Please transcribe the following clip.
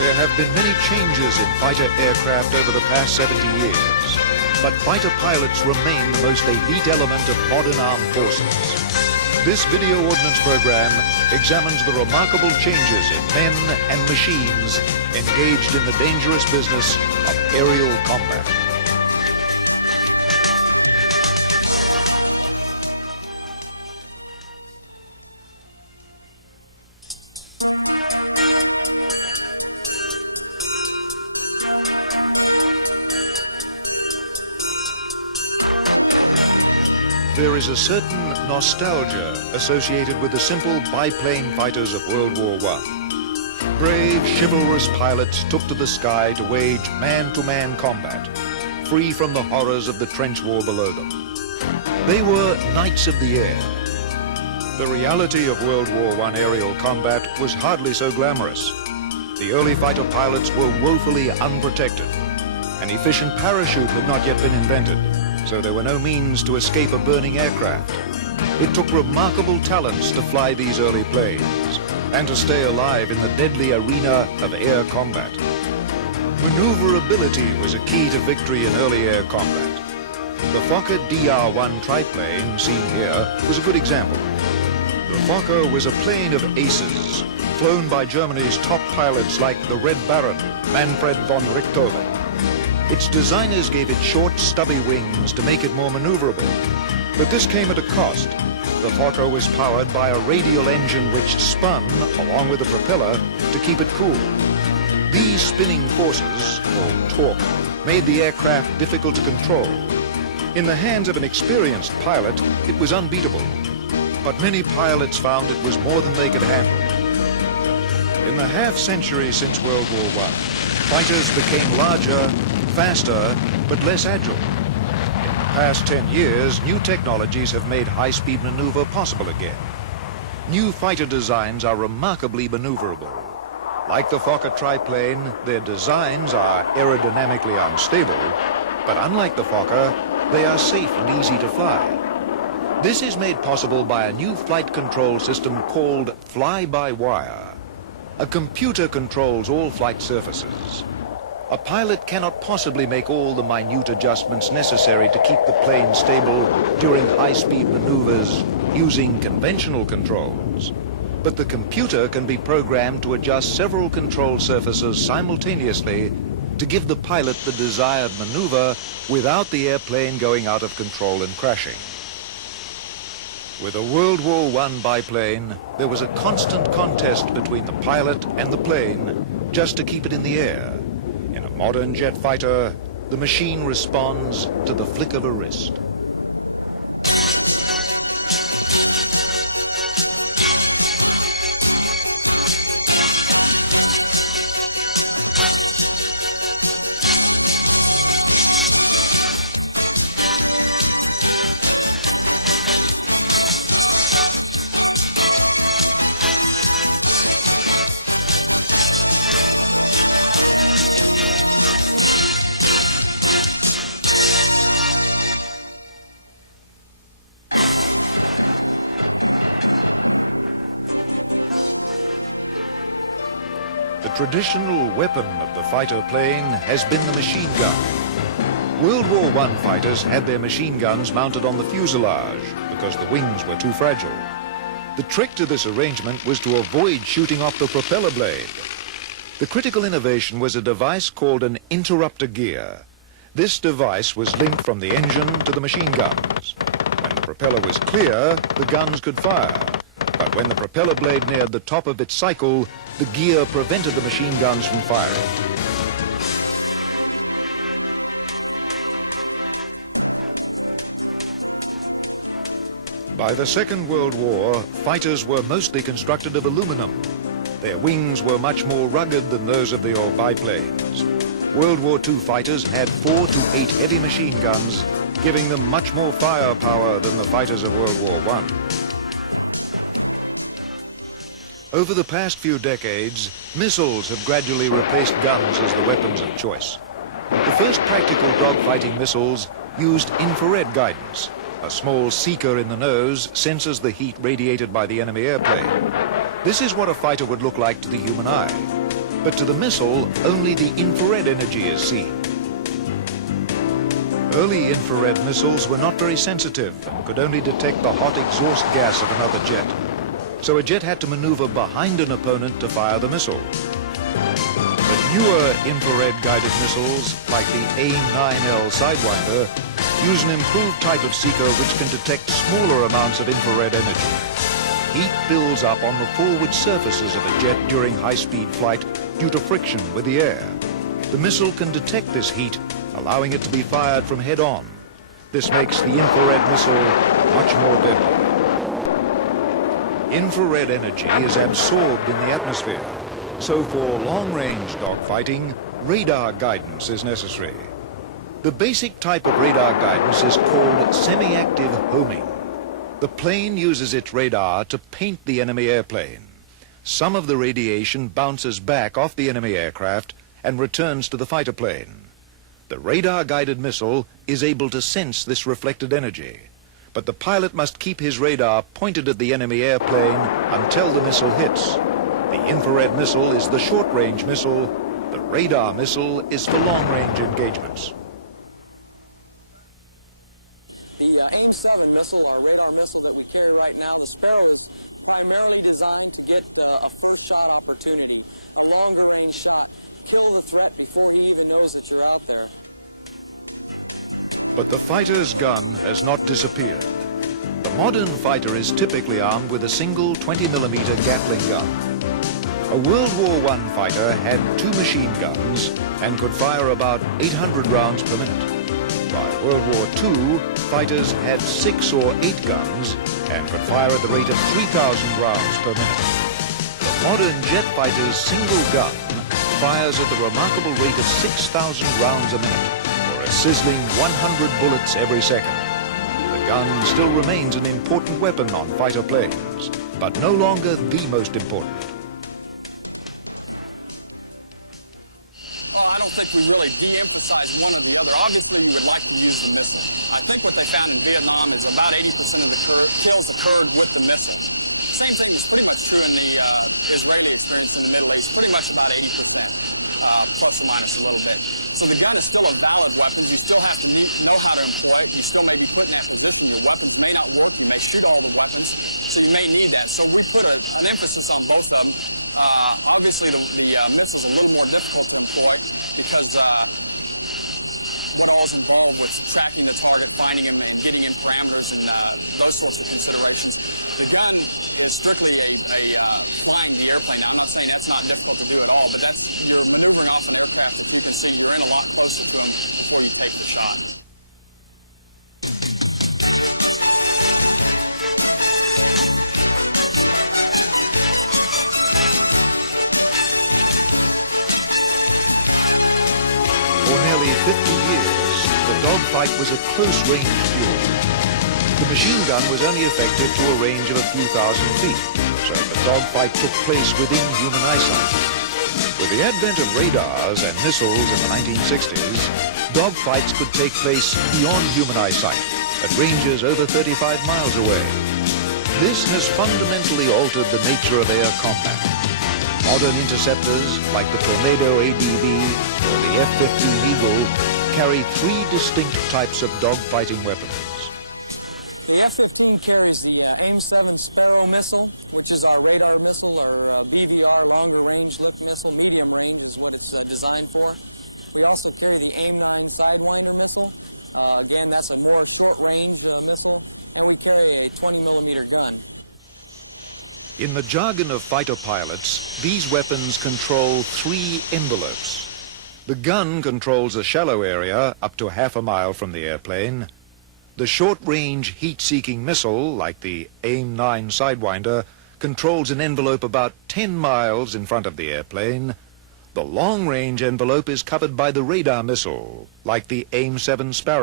There have been many changes in fighter aircraft over the past 70 years, but fighter pilots remain the most elite element of modern armed forces. This video ordnance program examines the remarkable changes in men and machines engaged in the dangerous business of aerial combat. There is a certain nostalgia associated with the simple biplane fighters of World War I. Brave, chivalrous pilots took to the sky to wage man-to-man combat, free from the horrors of the trench war below them. They were knights of the air. The reality of World War I aerial combat was hardly so glamorous. The early fighter pilots were woefully unprotected. An efficient parachute had not yet been invented, so there were no means to escape a burning aircraft. It took remarkable talents to fly these early planes and to stay alive in the deadly arena of air combat. Maneuverability was a key to victory in early air combat. The Fokker DR-1 triplane, seen here, was a good example. The Fokker was a plane of aces, flown by Germany's top pilots like the Red Baron, Manfred von Richthofen. Its designers gave it short, stubby wings to make it more maneuverable. But this came at a cost. The Fokker was powered by a radial engine which spun, along with the propeller, to keep it cool. These spinning forces, called torque, made the aircraft difficult to control. In the hands of an experienced pilot, it was unbeatable. But many pilots found it was more than they could handle. In the half-century since World War I, fighters became larger, faster, but less agile. Past 10 years, new technologies have made high-speed maneuver possible again. New fighter designs are remarkably maneuverable. Like the Fokker triplane, their designs are aerodynamically unstable, but unlike the Fokker, they are safe and easy to fly. This is made possible by a new flight control system called fly-by-wire. A computer controls all flight surfaces. A pilot cannot possibly make all the minute adjustments necessary to keep the plane stable during high-speed maneuvers using conventional controls. But the computer can be programmed to adjust several control surfaces simultaneously to give the pilot the desired maneuver without the airplane going out of control and crashing. With a World War I biplane, there was a constant contest between the pilot and the plane just to keep it in the air. In a modern jet fighter, the machine responds to the flick of a wrist. The traditional weapon of the fighter plane has been the machine gun. World War I fighters had their machine guns mounted on the fuselage because the wings were too fragile. The trick to this arrangement was to avoid shooting off the propeller blade. The critical innovation was a device called an interrupter gear. This device was linked from the engine to the machine guns. When the propeller was clear, the guns could fire. But when the propeller blade neared the top of its cycle, the gear prevented the machine guns from firing. By the Second World War, fighters were mostly constructed of aluminum. Their wings were much more rugged than those of the old biplanes. World War II fighters had 4 to 8 heavy machine guns, giving them much more firepower than the fighters of World War I. Over the past few decades, missiles have gradually replaced guns as the weapons of choice. The first practical dogfighting missiles used infrared guidance. A small seeker in the nose senses the heat radiated by the enemy airplane. This is what a fighter would look like to the human eye. but to the missile, only the infrared energy is seen. Early infrared missiles were not very sensitive and could only detect the hot exhaust gas of another jet. So a jet had to maneuver behind an opponent to fire the missile. But newer infrared-guided missiles, like the AIM-9L Sidewinder, use an improved type of seeker which can detect smaller amounts of infrared energy. Heat builds up on the forward surfaces of a jet during high-speed flight due to friction with the air. The missile can detect this heat, allowing it to be fired from head-on. This makes the infrared missile much more deadly. Infrared energy is absorbed in the atmosphere, so for long-range dogfighting, radar guidance is necessary. The basic type of radar guidance is called semi-active homing. The plane uses its radar to paint the enemy airplane. Some of the radiation bounces back off the enemy aircraft and returns to the fighter plane. The radar-guided missile is able to sense this reflected energy, but the pilot must keep his radar pointed at the enemy airplane until the missile hits. The infrared missile is the short-range missile. The radar missile is for long-range engagements. The AIM-7 missile, our radar missile that we carry right now, the Sparrow, is primarily designed to get a first shot opportunity, a longer range shot, kill the threat before he even knows that you're out there. But the fighter's gun has not disappeared. The modern fighter is typically armed with a single 20mm Gatling gun. A World War I fighter had 2 machine guns and could fire about 800 rounds per minute. By World War II, fighters had 6 or 8 guns and could fire at the rate of 3,000 rounds per minute. The modern jet fighter's single gun fires at the remarkable rate of 6,000 rounds a minute, or a sizzling 100 bullets every second. The gun still remains an important weapon on fighter planes, but no longer the most important. We really de-emphasize one or the other. Obviously, we would like to use the missile. I think what they found in Vietnam is about 80% of the kills occurred with the missile. Same thing is pretty much true in the Israeli experience in the Middle East, pretty much about 80%, plus or minus a little bit. So the gun is still a valid weapon. You still have to know how to employ it. You still may be put in that position. The weapons may not work. You may shoot all the weapons, so you may need that. So we put an emphasis on both of them. Obviously, the missile is a little more difficult to employ because what all is involved with tracking the target, finding him, and getting in parameters and those sorts of considerations. The gun is strictly flying the airplane. Now, I'm not saying that's not difficult to do at all, but you're maneuvering off an aircraft. You can see you're in a lot closer to him before you take the shot. For nearly 50 years, the dogfight was a close-range duel. The machine gun was only effective to a range of a few thousand feet, so the dogfight took place within human eyesight. With the advent of radars and missiles in the 1960s, dogfights could take place beyond human eyesight, at ranges over 35 miles away. This has fundamentally altered the nature of air combat. Modern interceptors, like the Tornado ADV or the F-15 Eagle, carry 3 distinct types of dogfighting weapons. The F-15 carries the AIM-7 Sparrow missile, which is our radar missile, or BVR, longer range lift missile. Medium range is what it's designed for. We also carry the AIM-9 Sidewinder missile. Again, that's a more short-range missile, and we carry a 20mm gun. In the jargon of fighter pilots, these weapons control 3 envelopes. The gun controls a shallow area up to half a mile from the airplane. The short-range heat-seeking missile, like the AIM-9 Sidewinder, controls an envelope about 10 miles in front of the airplane. The long-range envelope is covered by the radar missile, like the AIM-7 Sparrow.